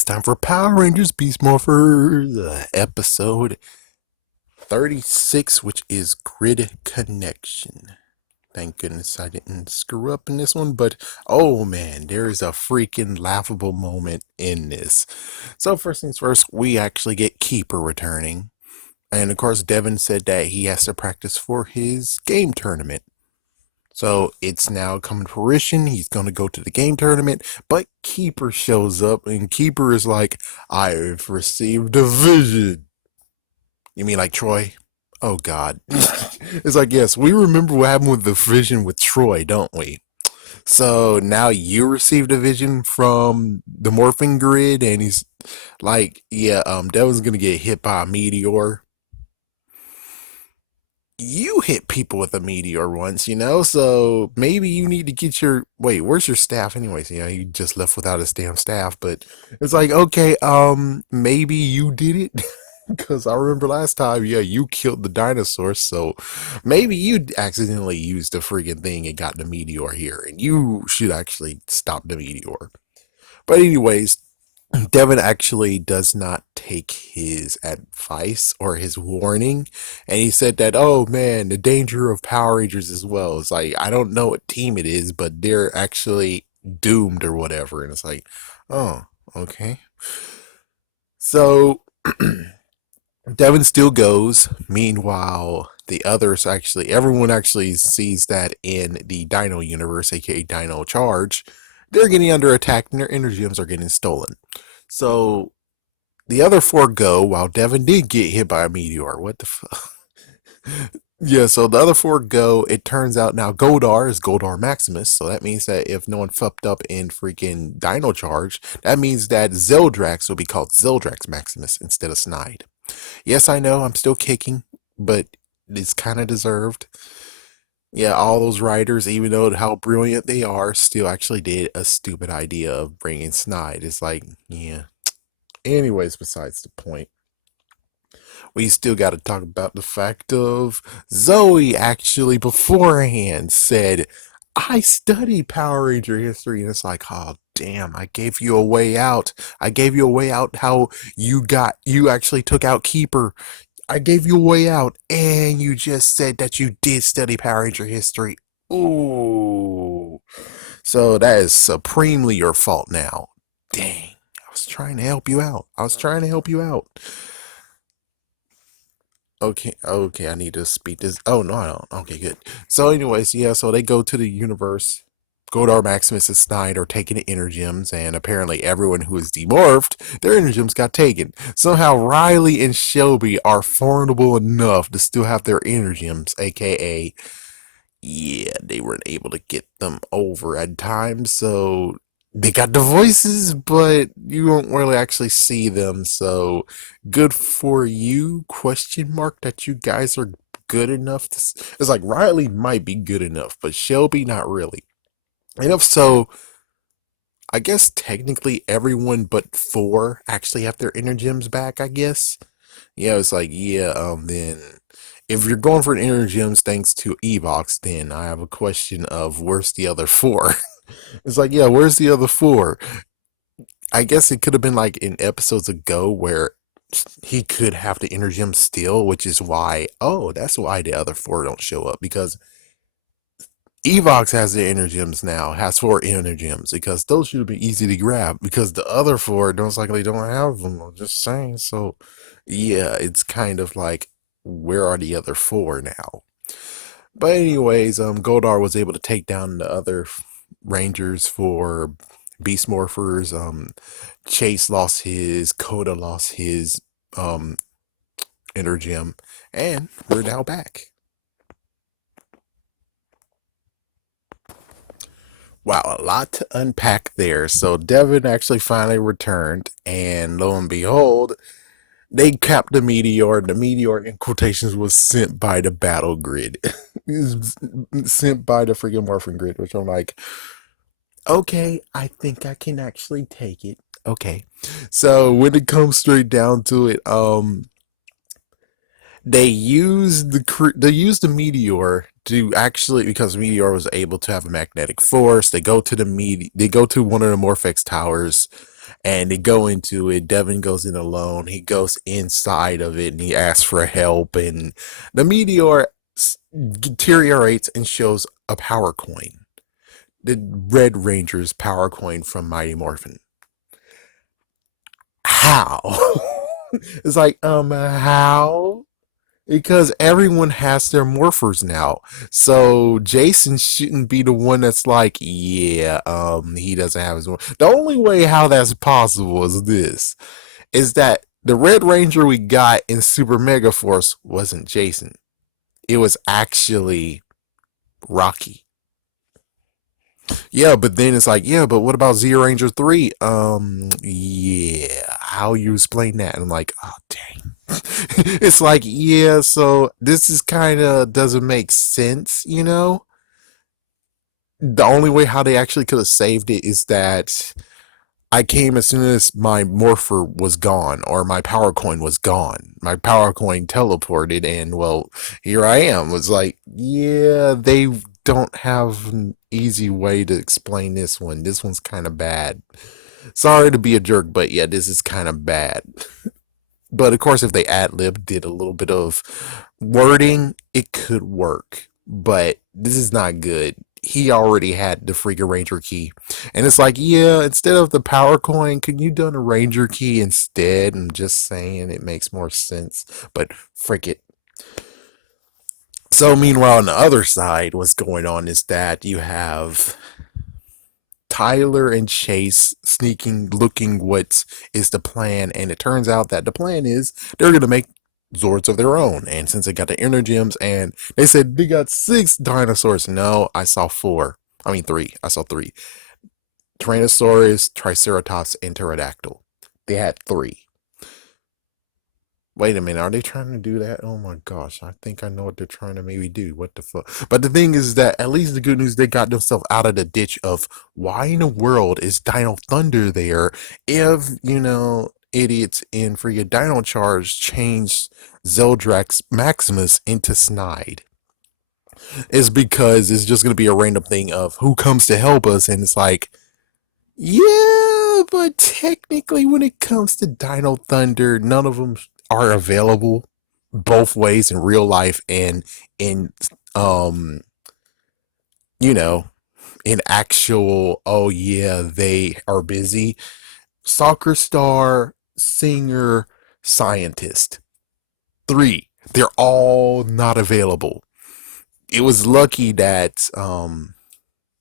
It's time for Power Rangers Beast Morphers, episode 36, which is Grid Connection. Thank goodness I didn't screw up in this one, but oh man, there is a freaking laughable moment in this. So, first things first, we actually get Keeper returning. And of course, Devin said that he has to practice for his game tournament. So it's now come to fruition. He's going to go to the game tournament, but Keeper shows up, and Keeper is like, I've received a vision. You mean like Troy? Oh, God. It's like, yes, we remember what happened with the vision with Troy, don't we? So now you received a vision from the morphing grid, and he's like, yeah, Devin's going to get hit by a meteor. You hit people with a meteor once, so maybe you need to get your wait, where's your staff anyways? Yeah, he just left without his damn staff, but it's like, okay, maybe you did it. Because I remember last time, yeah, you killed the dinosaur, so maybe you accidentally used the freaking thing and got the meteor here, and you should actually stop the meteor. But anyways, Devin actually does not take his advice or his warning, and he said that, oh man, the danger of Power Rangers as well. It's like, I don't know what team it is, but they're actually doomed or whatever. And it's like, oh, okay. So Devin still goes. Meanwhile, the others actually, everyone actually sees that in the Dino universe, aka Dino Charge, they're getting under attack and their energy gems are getting stolen. So the other four go while Devin did get hit by a meteor. What the fuck? Yeah, so the other four go. It turns out now Goldar is Goldar Maximus, so that means that if no one fucked up in freaking Dino Charge, that means that Zeldrax will be called Zeldrax Maximus instead of Snide. Yes, I know, I'm still kicking, but it's kind of deserved. Yeah, all those writers, even though how brilliant they are, still actually did a stupid idea of bringing Snide. It's like, yeah. Anyways, besides the point, we still got to talk about the fact of Zoe actually beforehand said, I studied Power Ranger history. And it's like, oh, damn, I gave you a way out. I gave you a way out how you actually took out Keeper. I gave you a way out. And you just said that you did study Power Ranger history. Ooh. So that is supremely your fault now. Dang. I was trying to help you out. I was trying to help you out. Okay, I need to speed this. Oh, no, I don't. Okay, good. So, anyways, yeah, so they go to the universe. Godar, Maximus, and Stein are taking the Energems, and apparently everyone who is demorphed, their Energems got taken. Somehow Riley and Shelby are formidable enough to still have their Energems, aka, yeah, they weren't able to get them over at times, so they got the voices, but you won't really actually see them, so good for you, question mark, that you guys are good enough to it's like Riley might be good enough, but Shelby not really. And if so, I guess technically everyone but four actually have their inner gems back, I guess. Yeah, it's like, yeah, then if you're going for an inner gems thanks to Evox, then I have a question of where's the other four? It's like, yeah, where's the other four? I guess it could have been like in episodes ago where he could have the inner gem still, which is why, oh, that's why the other four don't show up, because Evox has the inner gems now, has four inner gems, because those should be easy to grab, because the other four most likely don't have them. I'm just saying. So, yeah, it's kind of like, where are the other four now? But anyways, Goldar was able to take down the other Rangers for Beast Morphers. Chase lost his, Coda lost his um inner gem, and we're now back. Wow, a lot to unpack there. So Devin actually finally returned, and lo and behold, they capped the meteor. The meteor, in quotations, was sent by the battle grid. It was sent by the freaking morphing grid, which I'm like, okay, I think I can actually take it. Okay. So when it comes straight down to it, they used the meteor to actually, because meteor was able to have a magnetic force. They go to one of the Morphex towers, and they go into it. Devin goes in alone. He goes inside of it and he asks for help. And the meteor deteriorates and shows a power coin, the Red Ranger's power coin from Mighty Morphin. How? It's like, how? Because everyone has their morphers now. So Jason shouldn't be the one that's like, yeah, he doesn't have his morph. The only way how that's possible is this, is that the Red Ranger we got in Super Mega Force wasn't Jason. It was actually Rocky. Yeah, but then it's like, yeah, but what about Z Ranger 3? Yeah, how you explain that? And I'm like, oh, dang. It's like, yeah, so this is kind of doesn't make sense, you know? The only way how they actually could have saved it is that I came as soon as my morpher was gone or my power coin was gone. My power coin teleported and well, here I am. It was like, yeah, they don't have an easy way to explain this one. This one's kind of bad. Sorry to be a jerk, but yeah, this is kind of bad. But of course, if they ad lib did a little bit of wording, it could work. But this is not good. He already had the freaking Ranger key. And it's like, yeah, instead of the power coin, could you done a Ranger key instead? I'm just saying it makes more sense. But frick it. So meanwhile, on the other side, what's going on is that you have Tyler and Chase sneaking, looking what is the plan, and it turns out that the plan is they're gonna make Zords of their own. And since they got the inner gems, and they said they got 6 dinosaurs. No, I saw 4. I mean 3. I saw 3. Tyrannosaurus, Triceratops, and Pterodactyl. They had 3. Wait a minute, are they trying to do that? Oh my gosh, I think I know what they're trying to maybe do. What the fuck? But the thing is that at least the good news, they got themselves out of the ditch of why in the world is Dino Thunder there if, idiots in freaking Dino Charge changed Zeldrax Maximus into Snide. It's because it's just going to be a random thing of who comes to help us, and it's like, yeah, but technically, when it comes to Dino Thunder, none of them are available both ways in real life and in, um, you know, in actual, oh yeah, they are busy. Soccer star, singer, scientist. 3. They're all not available. It was lucky that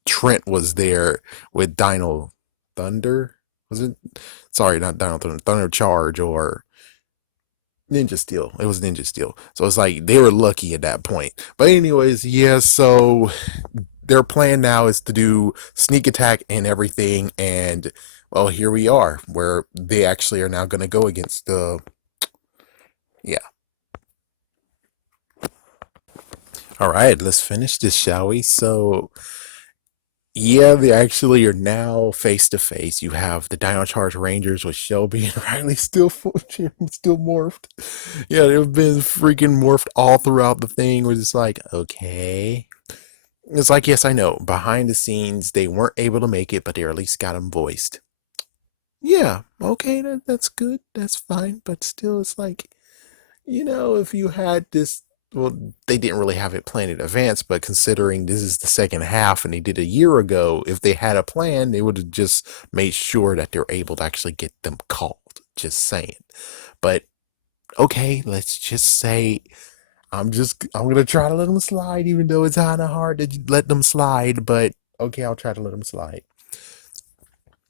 Trent was there with Dino Thunder. Was it? Sorry, not Dino Thunder. Thunder Charge or Ninja Steel. It was Ninja Steel. So it's like they were lucky at that point. But anyways, yeah. So their plan now is to do sneak attack and everything. And well, here we are, where they actually are now going to go against the. Yeah. All right, let's finish this, shall we? So yeah, they actually are now face to face. You have the Dino Charge Rangers with Shelby and Riley still morphed. Yeah, they've been freaking morphed all throughout the thing. We're just like, okay. It's like, yes, I know. Behind the scenes, they weren't able to make it, but they at least got them voiced. Yeah, okay, that's good. That's fine. But still, it's like, if you had this, well, they didn't really have it planned in advance, but considering this is the second half and they did a year ago, if they had a plan, they would have just made sure that they're able to actually get them called. Just saying. But okay, let's just say I'm gonna try to let them slide, even though it's kind of hard to let them slide. But okay, I'll try to let them slide.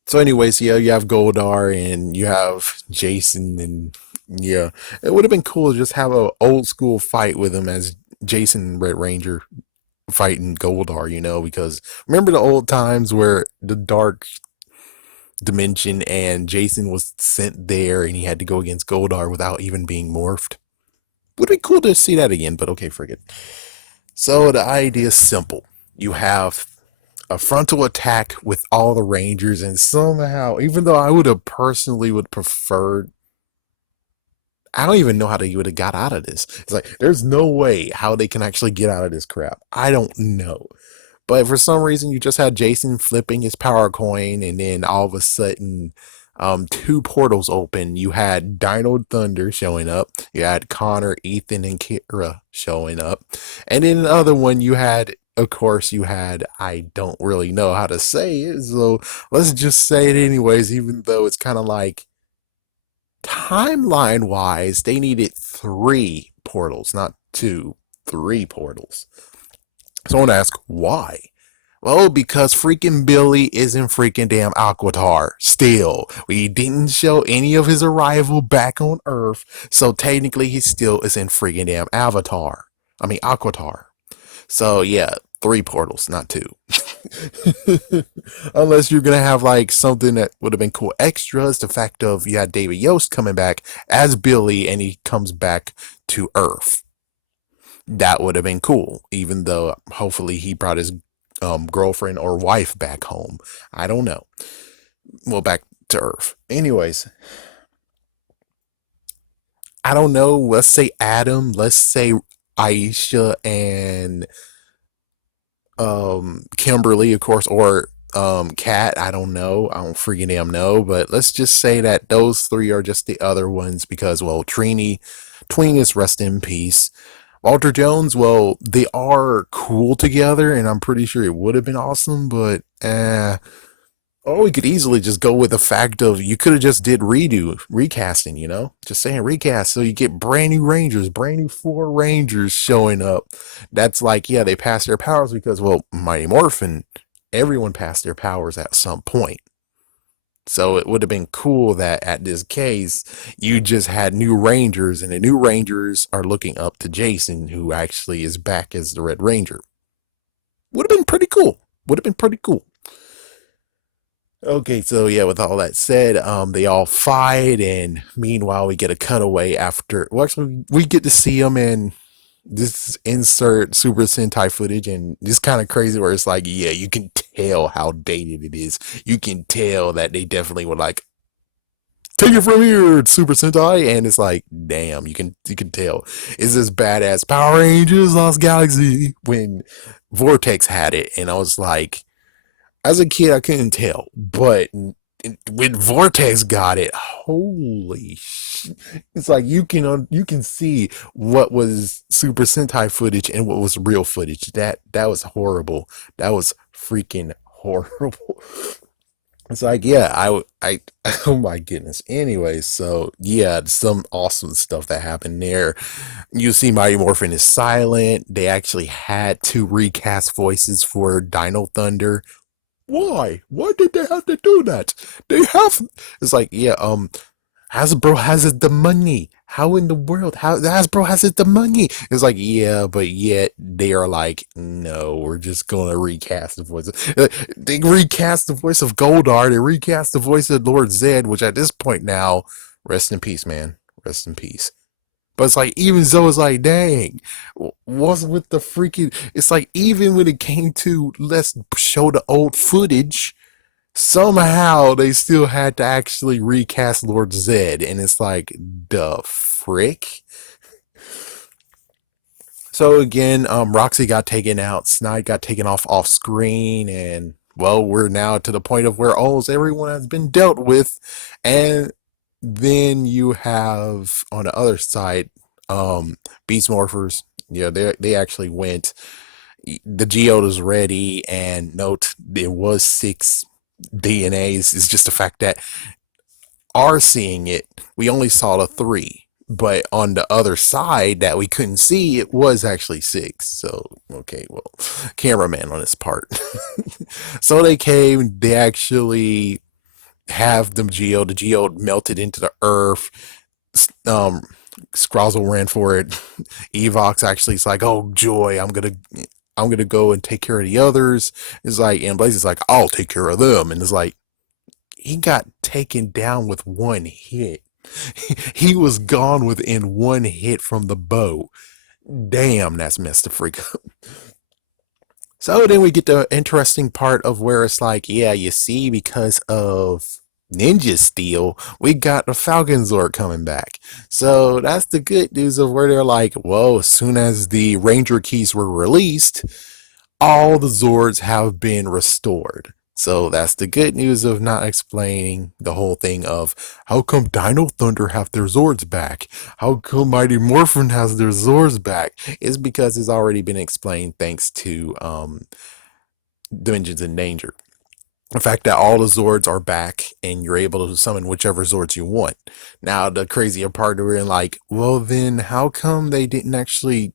So, anyways, yeah, you have Goldar and you have Jason, and yeah, it would have been cool to just have a old school fight with him as Jason Red Ranger fighting Goldar, because remember the old times where the Dark Dimension and Jason was sent there and he had to go against Goldar without even being morphed. Would be cool to see that again, but okay, forget. So the idea is simple. You have a frontal attack with all the Rangers, and somehow, even though I would have personally would preferred, I don't even know how they would have got out of this. It's like there's no way how they can actually get out of this crap. I don't know. But for some reason, you just had Jason flipping his power coin, and then all of a sudden, two portals open. You had Dino Thunder showing up. You had Connor, Ethan, and Kira showing up. And in the other one, you had, of course, you had, I don't really know how to say it, so let's just say it anyways, even though it's kind of like timeline wise, they needed three portals, not two, three portals. So I want to ask why? Well, because freaking Billy isn't freaking damn Aquatar. Still, we didn't show any of his arrival back on Earth, so technically he still is in freaking damn Avatar. I mean Aquatar. So yeah, three portals, not two. Unless you're gonna have like something that would have been cool extras, the fact of you had David Yost coming back as Billy and he comes back to Earth. That would have been cool, even though hopefully he brought his girlfriend or wife back home. I don't know. Well, back to Earth. Anyways, I don't know. Let's say Adam. Let's say Aisha and Kimberly, of course, or Kat. I don't know. I don't freaking damn know. But let's just say that those three are just the other ones because, well, Tween is rest in peace. Walter Jones, well, they are cool together, and I'm pretty sure it would have been awesome, but or we could easily just go with the fact of you could have just did recasting, just saying recast, so you get brand new Rangers, brand new four Rangers showing up. That's like, yeah, they passed their powers because, well, Mighty Morphin, everyone passed their powers at some point. So it would have been cool that at this case, you just had new Rangers, and the new Rangers are looking up to Jason, who actually is back as the Red Ranger. Would have been pretty cool. Would have been pretty cool. Okay, so yeah, with all that said, they all fight, and meanwhile, we get a cutaway after. Well, actually, we get to see them in this insert Super Sentai footage, and this kind of crazy where it's like, yeah, you can tell how dated it is. You can tell that they definitely were like, take it from here, Super Sentai, and it's like, damn, you can tell. It's this badass Power Rangers Lost Galaxy when Vortex had it, and I was like, as a kid, I couldn't tell, but when Vortex got it, holy shit. It's like you can see what was Super Sentai footage and what was real footage. That was horrible. That was freaking horrible. It's like, yeah, oh my goodness. Anyway, so yeah, some awesome stuff that happened there. You see Mighty Morphin is silent. They actually had to recast voices for Dino Thunder. Why? Why did they have to do that? They have. It's like, yeah, Hasbro has it the money. How in the world? How Hasbro has it the money? It's like, yeah, but yet they are like, no, we're just gonna recast the voice. They recast the voice of Goldar. They recast the voice of Lord Zed, which at this point now, rest in peace, man. Rest in peace. But it's like, even so, it's like, dang, what's with the freaking? It's like, even when it came to let's show the old footage, somehow they still had to actually recast Lord Zed, and it's like, the frick. So again, Roxy got taken out, Snide got taken off screen, and well, we're now to the point of where almost everyone has been dealt with, and then you have on the other side, Beast Morphers. Yeah, they actually went. The geode is ready, and note there was 6 DNAs. It's just the fact that are seeing it. We only saw the 3, but on the other side that we couldn't see, it was actually 6. So okay, well, cameraman on his part. So they came. They actually have the geode. The geode melted into the earth. Um, Scrozzle ran for it. Evox actually is like, oh joy, I'm gonna go and take care of the others. It's like, and Blaze is like, I'll take care of them. And it's like, he got taken down with one hit. He was gone within one hit from the bow. Damn, that's messed the freak up. So then we get the interesting part of where it's like, yeah, you see, because of Ninja Steel, we got the Falcon Zord coming back. So that's the good news of where they're like, whoa, as soon as the Ranger keys were released, all the Zords have been restored. So that's the good news of not explaining the whole thing of how come Dino Thunder have their Zords back? How come Mighty Morphin has their Zords back? It's because it's already been explained thanks to Dimensions in Danger. The fact that all the Zords are back and you're able to summon whichever Zords you want. Now, the crazier part, we're like, well, then how come they didn't actually.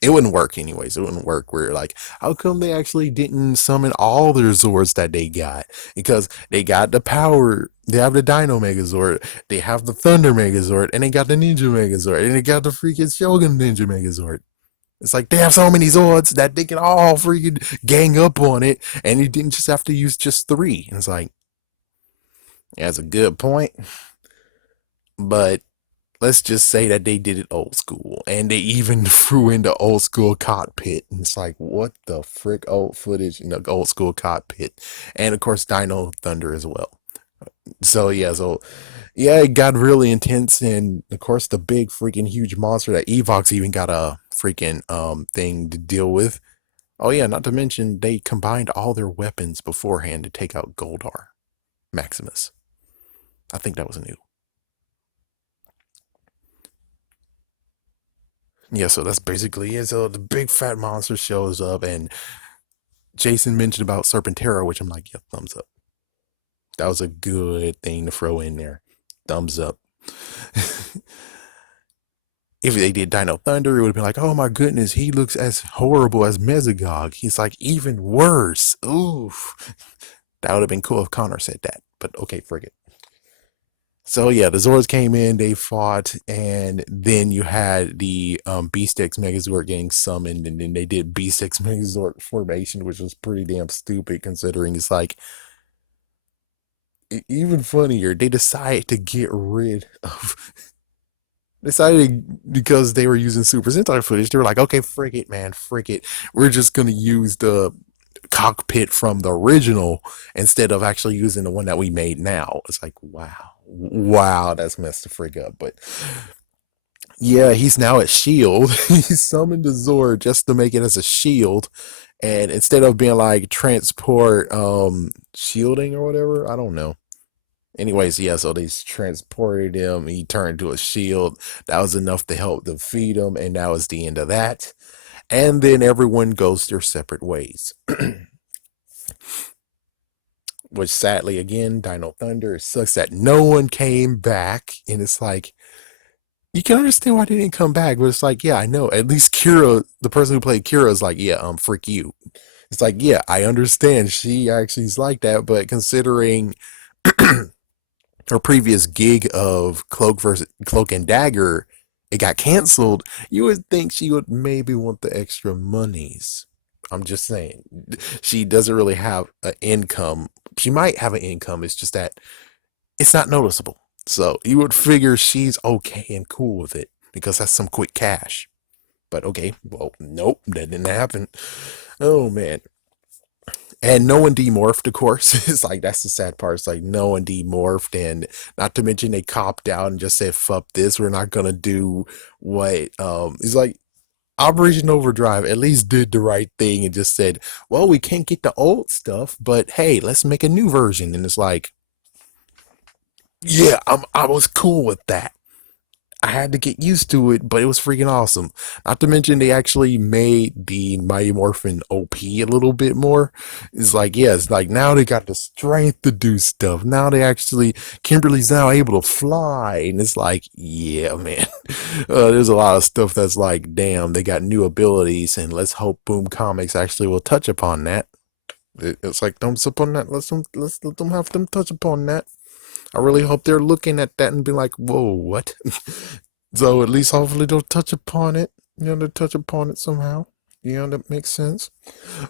It wouldn't work anyways. It wouldn't work. We're like, how come they actually didn't summon all their Zords that they got? Because they got the power. They have the Dino Megazord. They have the Thunder Megazord. And they got the Ninja Megazord. And they got the freaking Shogun Ninja Megazord. It's like they have so many Zords that they can all freaking gang up on it, and you didn't just have to use just three. And it's like, yeah, that's a good point, but let's just say that they did it old school, and they even threw in the old school cockpit. And it's like, what the frick, old footage in the old school cockpit, and of course Dino Thunder as well. So yeah, it got really intense, and of course the big freaking huge monster that Evox even got a freaking thing to deal with. Oh yeah, not to mention they combined all their weapons beforehand to take out Goldar Maximus. I think that was new. Yeah, so that's basically it. So the big fat monster shows up, and Jason mentioned about Serpentera, which I'm like, yeah, thumbs up. That was a good thing to throw in there. Thumbs up. If they did Dino Thunder, it would have been like, oh my goodness, he looks as horrible as Mesogog. He's like even worse. Oof. That would have been cool if Connor said that. But okay, forget. So yeah, the Zords came in, they fought, and then you had the Beast X Megazord getting summoned, and then they did Beast X Megazord formation, which was pretty damn stupid considering it's like even funnier. They decided to get rid of decided because they were using Super Sentai footage. They were like, okay, frick it, man, frick it. We're just gonna use the cockpit from the original instead of actually using the one that we made now. It's like, wow, that's messed the frig up. But yeah, he's now at Shield. He summoned the Zord just to make it as a shield, and instead of being like transport shielding or whatever, I don't know. Anyways, yeah, so they transported him. He turned to a shield. That was enough to help defeat him, and that was the end of that. And then everyone goes their separate ways. Which sadly, again, Dino Thunder, it sucks that no one came back. And it's like, you can understand why they didn't come back, but it's like, yeah, I know. At least Kira, the person who played Kira, is like, yeah, frick you. It's like, yeah, I understand. She actually is like that, but considering her previous gig of Cloak and Dagger, it got canceled. You would think she would maybe want the extra monies. I'm just saying, she doesn't really have an income. She might have an income. It's just that it's not noticeable. So you would figure she's okay and cool with it because that's some quick cash. But okay, well, nope, that didn't happen. Oh man. And no one demorphed, of course. It's like that's the sad part. It's like no one demorphed, and not to mention they copped out and just said, "Fuck this, we're not gonna do what." It's like Operation Overdrive at least did the right thing and just said, "Well, we can't get the old stuff, but hey, let's make a new version." And it's like, yeah, I was cool with that. I had to get used to it, but it was freaking awesome. Not to mention they actually made the Mighty Morphin OP a little bit more. It's like, yeah, it's like now they got the strength to do stuff. Now they actually, Kimberly's now able to fly. And it's like, yeah, man. There's a lot of stuff that's like, damn, they got new abilities. And let's hope Boom Comics actually will touch upon that. It's like, thumbs up on that. Let's let them have them touch upon that. I really hope they're looking at that and be like, whoa, what? So at least hopefully they'll touch upon it. You know, they'll touch upon it somehow. You know, that makes sense.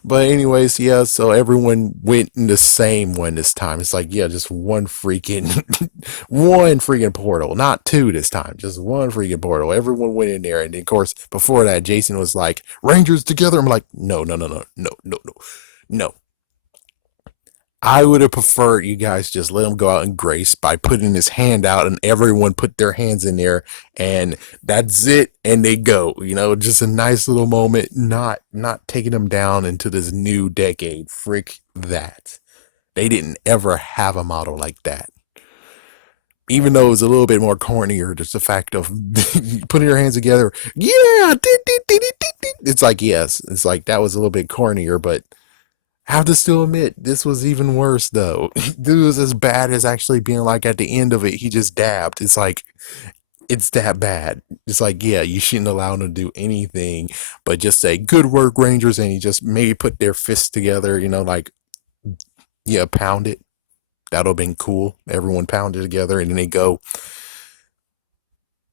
But anyways, yeah, so everyone went in the same one this time. It's like, yeah, just one freaking one freaking portal. Not two this time. Just one freaking portal. Everyone went in there. And then, of course, before that, Jason was like, Rangers together. I'm like, no, no, no, no, no, no, no. No, I would have preferred you guys just let him go out in grace by putting his hand out and everyone put their hands in there and that's it and they go. You know, just a nice little moment, not taking them down into this new decade. Frick that. They didn't ever have a model like that. Even though it was a little bit more cornier, just the fact of putting your hands together, yeah, it's like, yes, it's like that was a little bit cornier, but I have to still admit, this was even worse though. This was as bad as actually being like at the end of it, he just dabbed. It's like, it's that bad. It's like, yeah, you shouldn't allow them to do anything but just say, good work, Rangers, and you just maybe put their fists together, like, yeah, pound it. That'll have been cool. Everyone pounded together and then they go.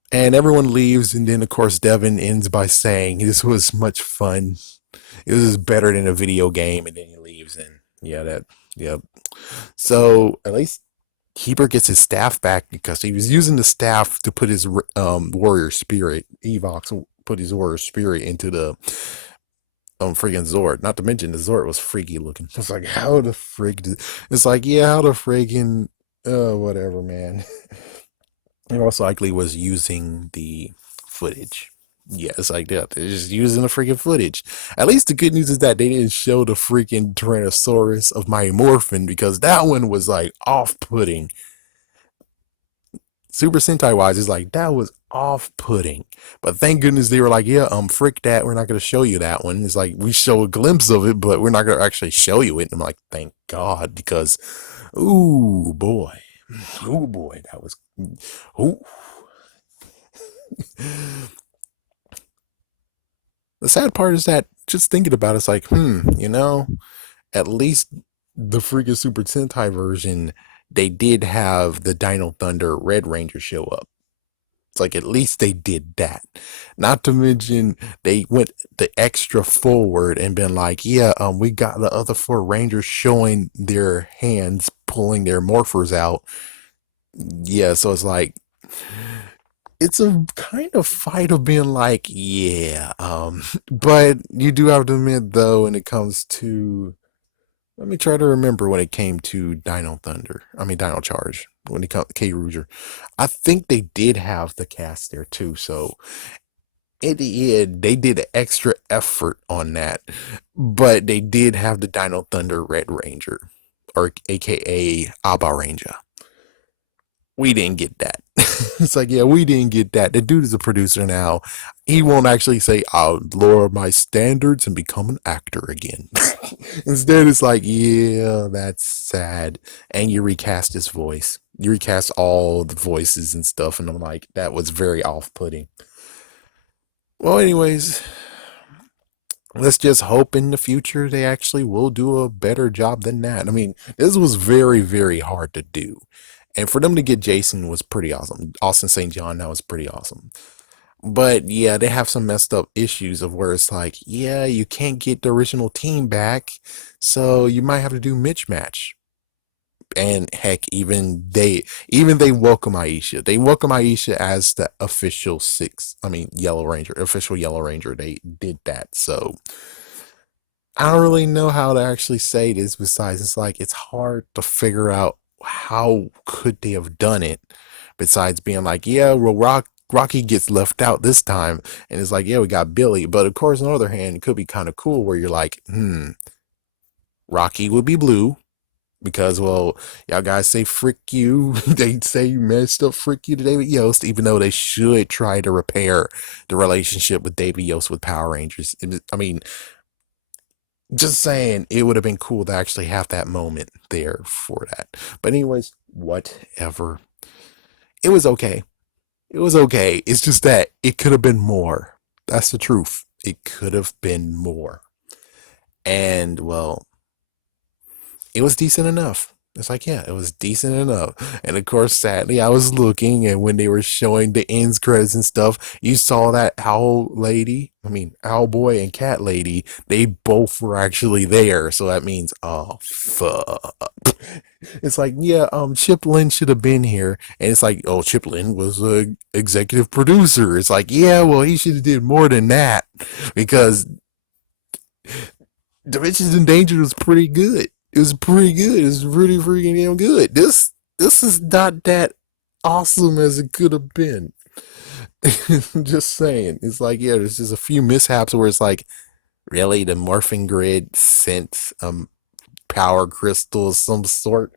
And everyone leaves, and then of course Devin ends by saying, this was much fun. It was better than a video game, and then he leaves, and yeah, yeah. So at least Keeper gets his staff back because he was using the staff to put his warrior spirit. Evox put his warrior spirit into the freaking Zord. Not to mention the Zord was freaky looking. It's like, how the frig? It's like, yeah, how the friggin' whatever, man. He most likely was using the footage. Yeah, it's like that. They're just using the freaking footage. At least the good news is that they didn't show the freaking Tyrannosaurus of my Morphin because that one was like off-putting. Super Sentai wise, it's like that was off-putting. But thank goodness they were like, yeah, frick that. We're not gonna show you that one. It's like we show a glimpse of it, but we're not gonna actually show you it. And I'm like, thank God, because ooh boy. Oh boy, that was ooh. The sad part is that just thinking about it's like, at least the freaking Super Sentai version, they did have the Dino Thunder Red Ranger show up. It's like at least they did that. Not to mention they went the extra forward and been like, yeah, we got the other four Rangers showing their hands, pulling their morphers out. Yeah, so it's like it's a kind of fight of being like, yeah, but you do have to admit though, when it comes to, let me try to remember when it came to Dino Charge, when it comes to K Rouger, I think they did have the cast there too, so in the end, they did an extra effort on that, but they did have the Dino Thunder Red Ranger, or AKA Abba Ranger. We didn't get that. It's like, yeah, we didn't get that. The dude is a producer now. He won't actually say, I'll lower my standards and become an actor again. Instead, it's like, yeah, that's sad. And you recast his voice. You recast all the voices and stuff. And I'm like, that was very off putting. Well, anyways, let's just hope in the future they actually will do a better job than that. I mean, this was very, very hard to do. And for them to get Jason was pretty awesome. Austin St. John, that was pretty awesome. But yeah, they have some messed up issues of where it's like, yeah, you can't get the original team back, so you might have to do Mitch match. And heck, even they welcome Aisha. They welcome Aisha as the official Yellow Ranger, official Yellow Ranger. They did that. So I don't really know how to actually say this, besides it's like it's hard to figure out how could they have done it, besides being like, yeah, well, Rocky gets left out this time, and it's like, yeah, we got Billy. But of course, on the other hand, it could be kind of cool where you're like, Rocky would be blue, because, well, y'all guys say frick you. They say you messed up, frick you to David Yost, even though they should try to repair the relationship with David Yost with Power Rangers. I mean, just saying, it would have been cool to actually have that moment there for that. But anyways, whatever. It was okay. It was okay. It's just that it could have been more. That's the truth. It could have been more. And, well, it was decent enough. It's like, yeah, it was decent enough. And of course, sadly, I was looking, and when they were showing the ends credits and stuff, you saw that Owl Boy and Cat Lady, they both were actually there. So that means, oh, fuck. It's like, yeah, Chip Lynn should have been here. And it's like, oh, Chip Lynn was a executive producer. It's like, yeah, well, he should have did more than that, because Dimensions in Danger was pretty good. It was pretty good. It was really freaking damn good. This is not that awesome as it could have been. Just saying. It's like, yeah, there's just a few mishaps where it's like, really, the morphing grid sent power crystal of some sort.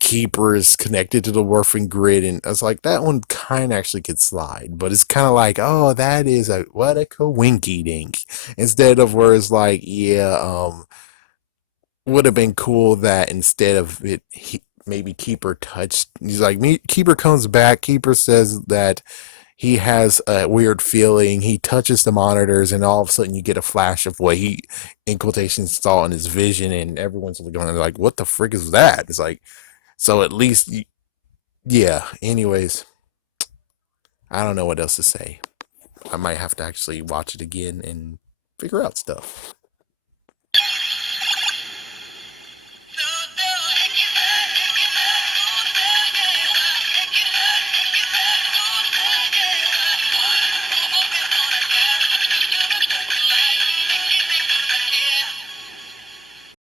Keeper is connected to the Morphing grid, and I was like, that one kind of actually could slide, but it's kind of like, oh, that is a what a coinky dink, instead of where it's like, yeah, would have been cool that instead of it, maybe Keeper touched. He's like, me. Keeper comes back. Keeper says that he has a weird feeling. He touches the monitors, and all of a sudden, you get a flash of what he, in quotations, saw in his vision, and everyone's going like, "What the frick is that?" It's like, so at least, yeah. Anyways, I don't know what else to say. I might have to actually watch it again and figure out stuff.